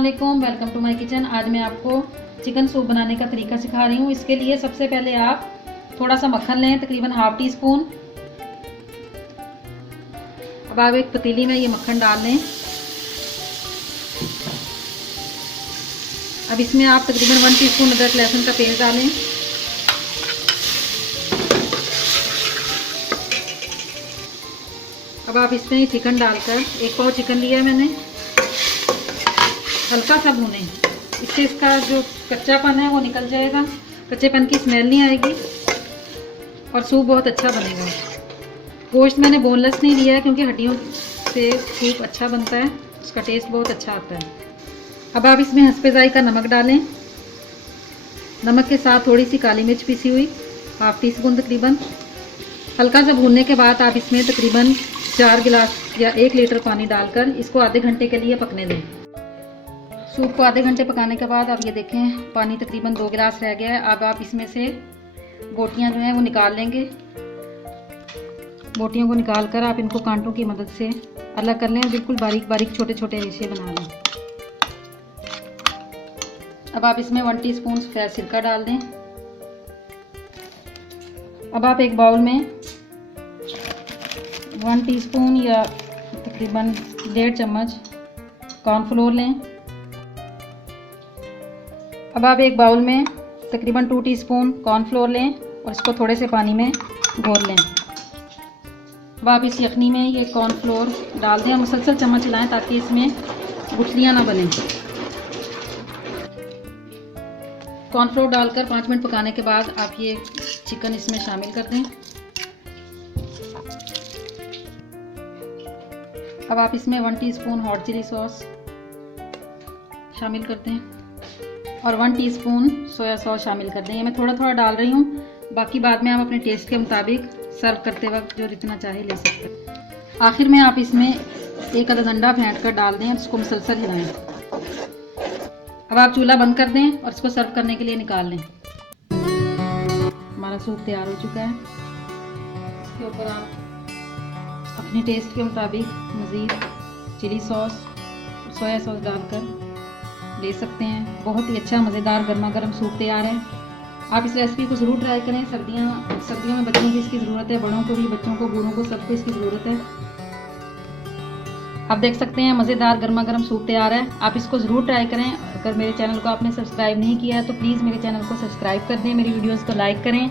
अस्सलामुअलैकुम, welcome to my kitchen. आज मैं आपको चिकन सूप बनाने का तरीका सिखा रही हूँ। इसके लिए सबसे पहले आप थोड़ा सा मक्खन लें, तकरीबन हाफ टी स्पून। अब आप एक पतीली में ये मक्खन डाल लें। अब इसमें आप तकरीबन 1 टीस्पून अदरक लहसुन का पेस्ट डालें। अब आप इसमें चिकन डालकर, 1 पाव चिकन लिया है मैंने, हल्का सा भूनें। इससे इसका जो कच्चापन है वो निकल जाएगा, कच्चेपन की स्मेल नहीं आएगी और सूप बहुत अच्छा बनेगा। गोश्त मैंने बोनलेस नहीं लिया है क्योंकि हड्डियों से सूप अच्छा बनता है, उसका टेस्ट बहुत अच्छा आता है। अब आप इसमें हस्बे ज़ायक़ा नमक डालें। नमक के साथ थोड़ी सी काली मिर्च पीसी हुई, हाफ टी स्पून तकरीबन। हल्का सा भूनने के बाद आप इसमें तकरीबन 4 गिलास या 1 लीटर पानी डालकर इसको आधे घंटे के लिए पकने दें। सूप को आधे घंटे पकाने के बाद आप ये देखें पानी तकरीबन 2 गिलास रह गया है। अब आप इसमें से बोटियां जो हैं वो निकाल लेंगे। बोटियों को निकाल कर आप इनको कांटों की मदद से अलग कर लें और बिल्कुल बारीक बारीक छोटे छोटे रेशे बना लें। अब आप इसमें 1 टीस्पून सफ़ेद सिरका डाल दें। अब आप एक बाउल में 1 टीस्पून या तकरीबन 1.5 चम्मच कॉर्नफ्लोर लें। अब आप एक बाउल में तकरीबन 2 टीस्पून कॉर्नफ्लोर लें और इसको थोड़े से पानी में घोल लें। अब आप इस यखनी में ये कॉर्नफ्लोर डाल दें और मुसलसल चम्मच चलाएं ताकि इसमें गुठलियाँ ना बने। कॉर्नफ्लोर डालकर 5 मिनट पकाने के बाद आप ये चिकन इसमें शामिल कर दें। अब आप इसमें 1 टीस्पून हॉट चिली सॉस शामिल कर दें और 1 टीस्पून सोया सॉस शामिल कर दें। ये मैं थोड़ा थोड़ा डाल रही हूँ, बाकी बाद में आप अपने टेस्ट के मुताबिक सर्व करते वक्त जो जितना चाहे ले सकते हैं। आखिर में आप इसमें 1 अदद अंडा फेंट कर डाल दें और इसको मुसलसल हिलाएं। अब आप चूल्हा बंद कर दें और इसको सर्व करने के लिए निकाल लें। हमारा सूप तैयार हो चुका है। इसके ऊपर आप अपने टेस्ट के मुताबिक मज़ीद चिली सॉस, सोया सॉस डालकर ले सकते हैं। बहुत ही अच्छा मज़ेदार गर्मा गर्म सूप तैयार है। आप इस रेसिपी को ज़रूर ट्राई करें। सर्दियों में बच्चों की इसकी ज़रूरत है, बड़ों को भी, बच्चों को, बूढ़ों को, सबको इसकी ज़रूरत है। आप देख सकते हैं मज़ेदार गर्मा गर्म सूप तैयार है। आप इसको ज़रूर ट्राई करें। अगर मेरे चैनल को आपने सब्सक्राइब नहीं किया है तो प्लीज़ मेरे चैनल को सब्सक्राइब कर दें, मेरी वीडियोज़ को लाइक करें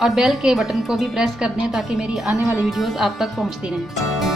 और बेल के बटन को भी प्रेस कर दें ताकि मेरी आने वाली वीडियोज़ आप तक पहुँचती रहें।